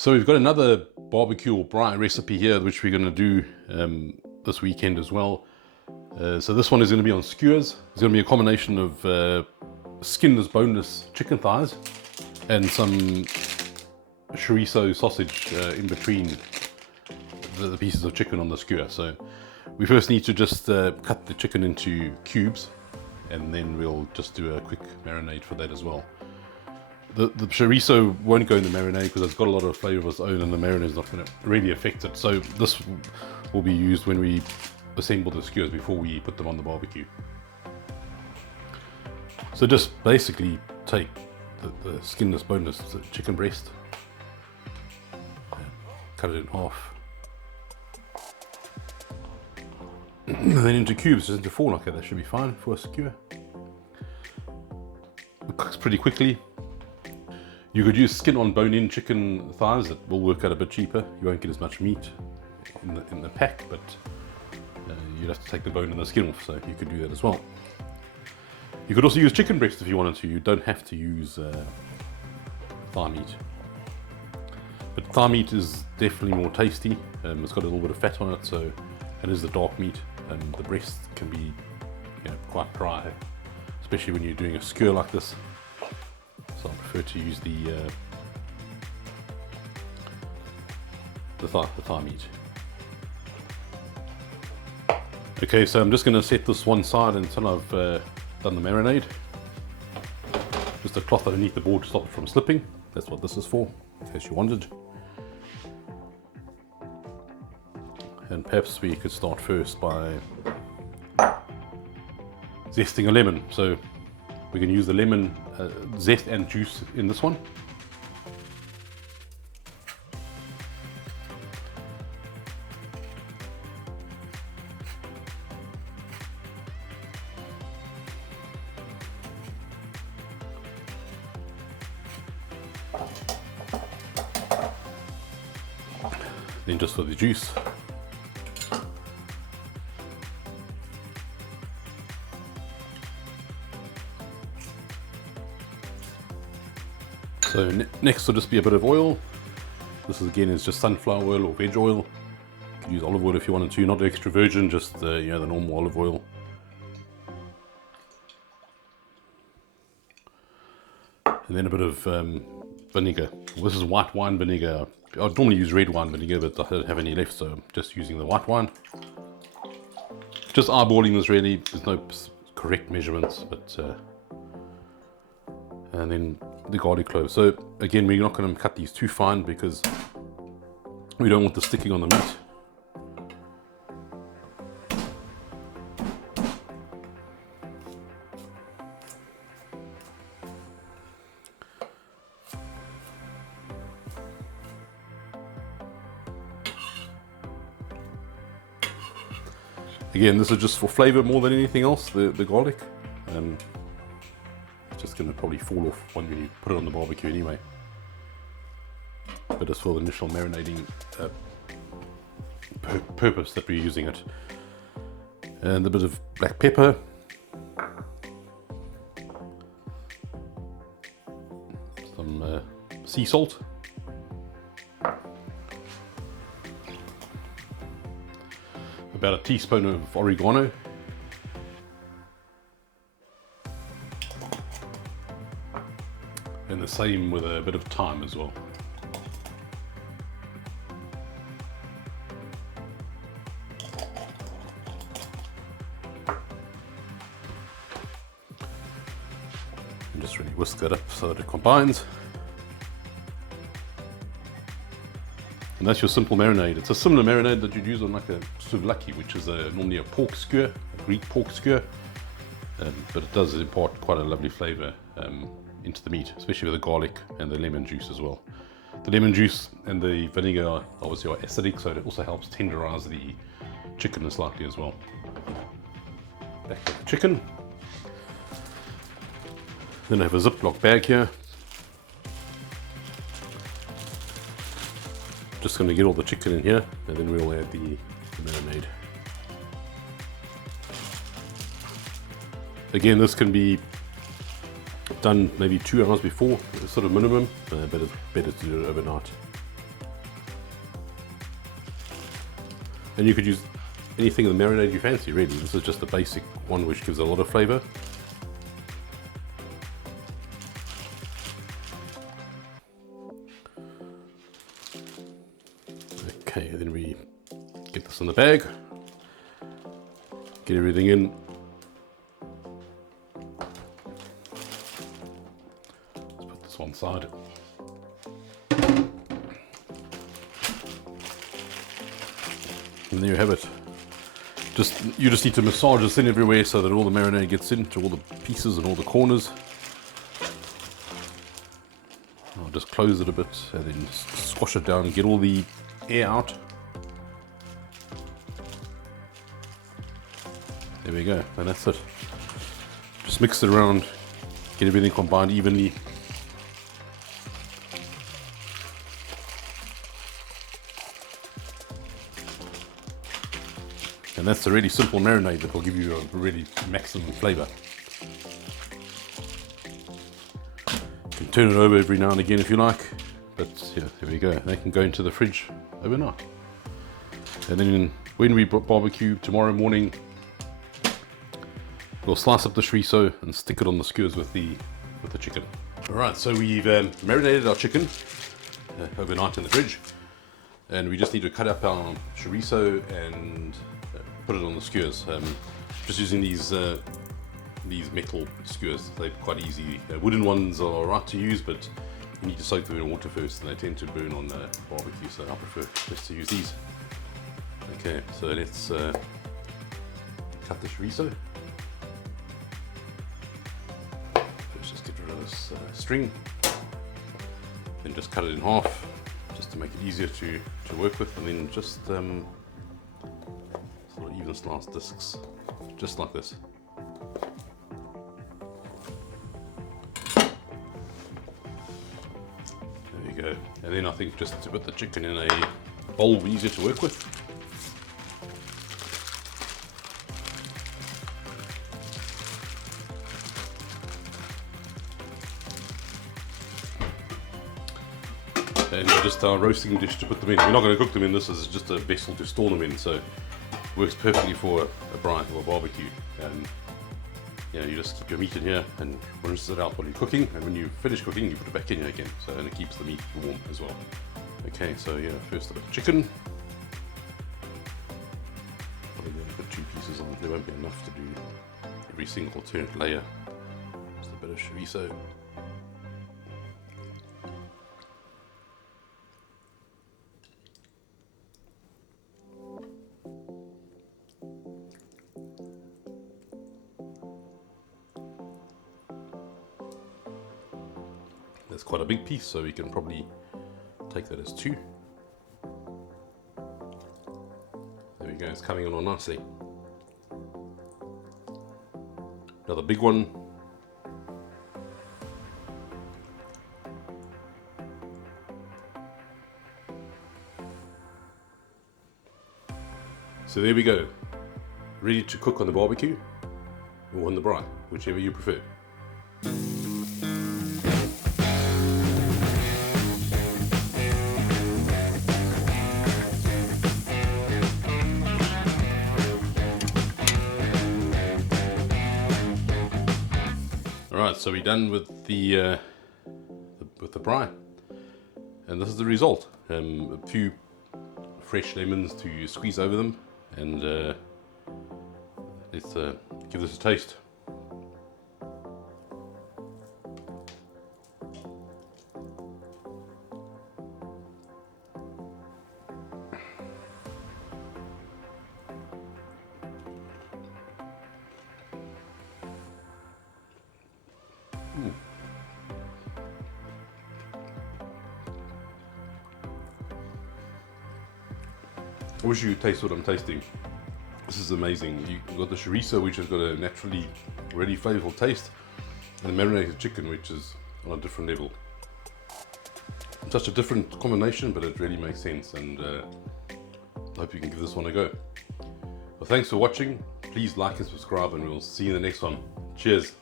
So we've got another barbecue or braai recipe here, which we're going to do this weekend as well. So this one is going to be on skewers. It's going to be a combination of skinless, boneless chicken thighs and some chorizo sausage in between the pieces of chicken on the skewer. So we first need to just cut the chicken into cubes, and then we'll just do a quick marinade for that as well. The chorizo won't go in the marinade because it's got a lot of flavour of its own, and the marinade is not going to really affect it. So this will be used when we assemble the skewers before we put them on the barbecue. So just basically take the skinless, boneless chicken breast, cut it in half, and then into cubes, just into 4 like that. That should be fine for a skewer. It cooks pretty quickly. You could use skin on bone-in chicken thighs. That will work out a bit cheaper. You won't get as much meat in the pack, but you'd have to take the bone and the skin off, so you could do that as well. You could also use chicken breast if you wanted to. You don't have to use thigh meat. But thigh meat is definitely more tasty. It's got a little bit of fat on it, so it is the dark meat. The breast can be quite dry, especially when you're doing a skewer like this. So I prefer to use the thigh meat. Okay, so I'm just going to set this one side until I've done the marinade. Just a cloth underneath the board to stop it from slipping. That's what this is for, in case you wondered. And perhaps we could start first by zesting a lemon. So we can use the lemon zest and juice in this one. Then just for the juice. So next will just be a bit of oil. This is again is just sunflower oil or veg oil. You could use olive oil if you wanted to, not extra virgin, just the normal olive oil. And then a bit of vinegar. Well, this is white wine vinegar. I'd normally use red wine vinegar, but I don't have any left, so I'm just using the white wine. Just eyeballing this really. There's no correct measurements, but and then the garlic cloves. So again, we're not going to cut these too fine because we don't want the sticking on the meat. Again, this is just for flavor more than anything else, the garlic. It's just going to probably fall off when you put it on the barbecue anyway. But it's for the initial marinating purpose that we're using it. And a bit of black pepper. Some sea salt. About a teaspoon of oregano. And the same with a bit of thyme as well. And just really whisk that up so that it combines. And that's your simple marinade. It's a similar marinade that you'd use on like a souvlaki, which is normally a pork skewer, a Greek pork skewer. But it does impart quite a lovely flavour into the meat, especially with the garlic and the lemon juice as well. The lemon juice and the vinegar obviously are acidic, so it also helps tenderize the chicken slightly as well. Back to the chicken. Then I have a Ziploc bag here. Just going to get all the chicken in here, and then we'll add the marinade. Again, this can be done maybe 2 hours before, sort of minimum, but it's better to do it overnight. And you could use anything in the marinade you fancy, really. This is just a basic one which gives a lot of flavor. Okay, then we get this in the bag, get everything in. Let's put this one side. And there you have it. You just need to massage this in everywhere so that all the marinade gets into all the pieces and all the corners. I'll just close it a bit and then squash it down and get all the air out. There we go, and that's it. Just mix it around, get everything combined evenly. And that's a really simple marinade that will give you a really maximum flavor. You can turn it over every now and again if you like, but yeah, there we go. They can go into the fridge overnight. And then when we barbecue tomorrow morning, we'll slice up the chorizo and stick it on the skewers with the chicken. All right, so we've marinated our chicken overnight in the fridge, and we just need to cut up our chorizo and put it on the skewers. Just using these metal skewers. They're quite easy. Wooden ones are right to use, but you need to soak them in water first, and they tend to burn on barbecue, so I prefer just to use these. Okay, so let's cut the chorizo. First, just get rid of this string, then just cut it in half, just to make it easier to work with, and then just sort of even slice discs, just like this. There you go. And then I think just to put the chicken in a bowl will be easier to work with. And just our roasting dish to put them in. We're not going to cook them in. This is just a vessel to store them in, so it works perfectly for a braai or a barbecue. You know, you just keep your meat in here and rinse it out while you're cooking, and when you finish cooking, you put it back in here again. So, and it keeps the meat warm as well. Okay, so yeah, first a bit of chicken. Probably going to put 2 pieces on. There won't be enough to do every single alternate layer. Just a bit of chorizo. That's quite a big piece, so we can probably take that as 2. There we go, it's coming along nicely. Another big one. So there we go, ready to cook on the barbecue or on the braai, whichever you prefer. Alright, so we're done with the braai, and this is the result. A few fresh lemons to squeeze over them, and let's give this a taste. I wish you could taste what I'm tasting. This is amazing. You've got the chorizo, which has got a naturally really flavorful taste, and the marinated chicken, which is on a different level. Such a different combination, but it really makes sense, and I hope you can give this one a go. Well, thanks for watching. Please like and subscribe, and we'll see you in the next one. Cheers.